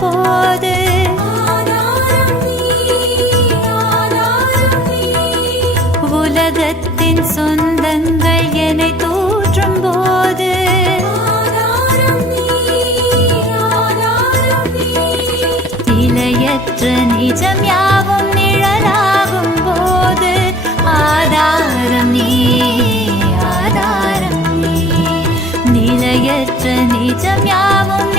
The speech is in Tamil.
போது உலகத்தின் சொந்தங்கள் என்னை தூற்றும் போது நிலையற்ற நிஜம் யாவும் நிழலாகும் போது ஆதாரம் நீ, ஆதாரம் நீ. நிலையற்ற நிஜம் யாவும்